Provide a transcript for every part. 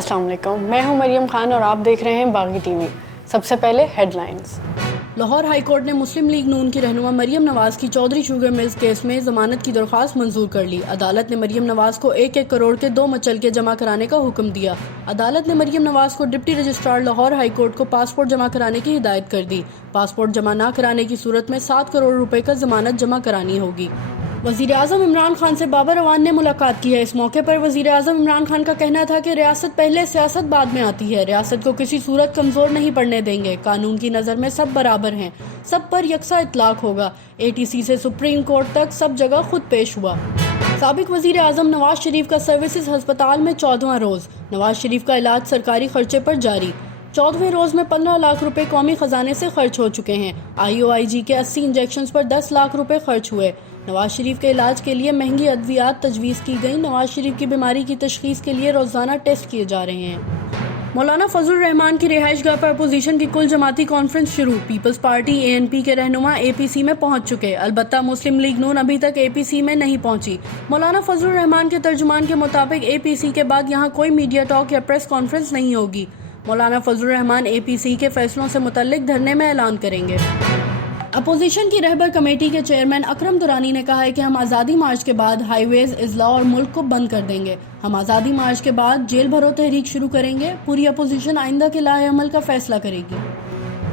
अस्सलाम वालेकुम, मैं हूं मरियम खान और आप देख रहे हैं बागी टीवी। सबसे पहले हेडलाइंस। लाहौर हाई कोर्ट ने मुस्लिम लीग नून की रहनुमा मरियम नवाज की चौधरी शुगर मिल्स केस में जमानत की दरख्वास्त मंजूर कर ली। अदालत ने मरियम नवाज को 1-1 करोड़ के 2 मुचलके जमा कराने का हुक्म दिया। अदालत ने मरियम नवाज को deputy registrar Lahore high court को पासपोर्ट जमा कराने की हिदायत कर दी। पासपोर्ट जमा न कराने की सूरत में 7 करोड़ रुपए का जमानत जमा करानी होगी। वज़ीर आज़म इमरान खान से बाबर अवान ने मुलाकात की है। इस मौके पर वज़ीर आज़म इमरान खान का कहना था कि रियासत पहले, सियासत बाद में आती है। रियासत को किसी सूरत कमज़ोर नहीं पड़ने देंगे। कानून की नज़र में सब बराबर हैं, सब पर यकसा इतलाक होगा। ATC से सुप्रीम कोर्ट तक सब जगह खुद पेश हुआ। साबिक वज़ीर आज़म नवाज शरीफ का सर्विसेज हस्पताल में 14वां रोज़। नवाज शरीफ का इलाज सरकारी खर्चे पर जारी। 14वें रोज़ में 15 लाख रुपए कौमी खजाने से खर्च हो चुके हैं। IOIG के 80 इंजेक्शंस पर 10 लाख रुपए खर्च हुए। नवाज शरीफ के इलाज के लिए महंगी अद्वियात तजवीज़ की गई। नवाज शरीफ की बीमारी की तशखीस के लिए रोज़ाना टेस्ट किए जा रहे हैं। मौलाना फजलुर रहमान की रिहाइश गाह पर अपोजिशन की कुल जमाती कॉन्फ्रेंस शुरू। पीपल्स पार्टी ANP के रहनुमा APC में पहुंच चुके। अलबत्ता मुस्लिम लीग नून अभी तक APC में नहीं पहुंची। मौलाना फजलुर रहमान के तर्जुमान के मुताबिक APC के बाद यहां कोई मीडिया टॉक या प्रेस कॉन्फ्रेंस नहीं होगी। मौलाना फजलुर रहमान APC के फैसलों से मुतल्लिक धरने में ऐलान करेंगे। अपोजिशन की रहबर कमेटी के चेयरमैन अकरम दुरानी ने कहा है कि हम आज़ादी मार्च के बाद हाईवेज, इजला और मुल्क को बंद कर देंगे। हम आज़ादी मार्च के बाद जेल भरो तहरीक शुरू करेंगे। पूरी अपोजिशन आइंदा के लाए अमल का फैसला करेगी।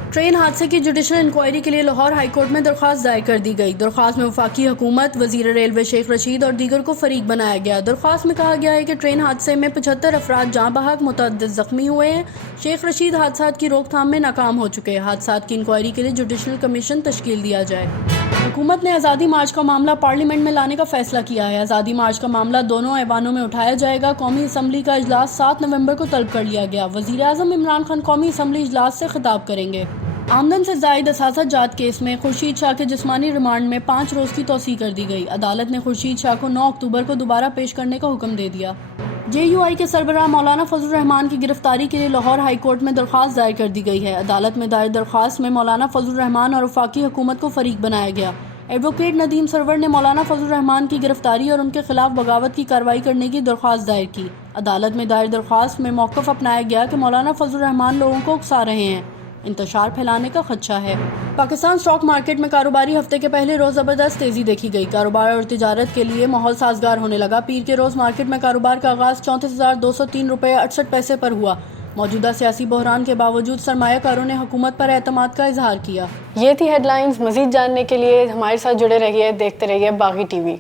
ट्रेन हादसे की जुडिशल इंक्वायरी के लिए लाहौर हाई कोर्ट में दरख्वास्त दायर कर दी गई। दरख्वास्त में वफाकी हुकूमत, वजीर रेलवे शेख रशीद और दीगर को फरीक बनाया गया। दरख्वास्त में कहा गया है कि ट्रेन हादसे में 75 अफराद जाँ बहक, मुतअद्दिद जख्मी हुए हैं। शेख रशीद हादसात की रोकथाम में नाकाम हो चुके हैं। हादसात की इंक्वायरी के लिए जुडिशल कमीशन तश्कील दिया जाए। हुकूमत ने आज़ादी मार्च का मामला पार्लियामेंट में लाने का फैसला किया है। आज़ादी मार्च का मामला दोनों ऐवानों में उठाया जाएगा। कौमी असम्बली का इजलास 7 नवंबर को तलब कर लिया गया। वज़ीर आज़म इमरान खान कौमी असम्बली इजलास से खिताब करेंगे। आमदन से जायद असासा जात केस में खुर्शीद शाह के जिस्मानी रिमांड में 5 रोज़ की तौसीह कर दी गई। अदालत ने खुर्शीद शाह को 9 अक्टूबर को दोबारा पेश करने का हुक्म दे दिया। JUI के सरबराह मौलाना फजलुर रहमान की गिरफ्तारी के लिए लाहौर हाई कोर्ट में दरख्वास्त दायर कर दी गई है। अदालत में दायर दरख्वास्त में मौलाना फजलुर रहमान और वफाकी हुकूमत को फरीक बनाया गया। एडवोकेट नदीम सरवर ने मौलाना फजलुर रहमान की गिरफ्तारी और उनके खिलाफ बगावत की कार्रवाई करने की दरख्वास्त दायर की। अदालत में दायर दरख्वास्त में मौक़िफ़ अपनाया गया कि मौलाना फजलुर रहमान लोगों को उकसा रहे हैं, इंतशार फैलाने का खदशा है। पाकिस्तान स्टॉक मार्केट में कारोबारी हफ्ते के पहले रोज़ ज़बरदस्त तेज़ी देखी गई। कारोबार और तिजारत के लिए माहौल साजगार होने लगा। पीर के रोज़ मार्केट में कारोबार का आगाज़ 34,203 रुपये 68 पैसे पर हुआ। मौजूदा सियासी बहरान के बावजूद सरमायाकारों ने हुकूमत पर एतमाद का इजहार किया। ये थी हेडलाइंस। मज़ीद जानने के लिए हमारे साथ जुड़े रहिए, देखते रहिए बागी टीवी।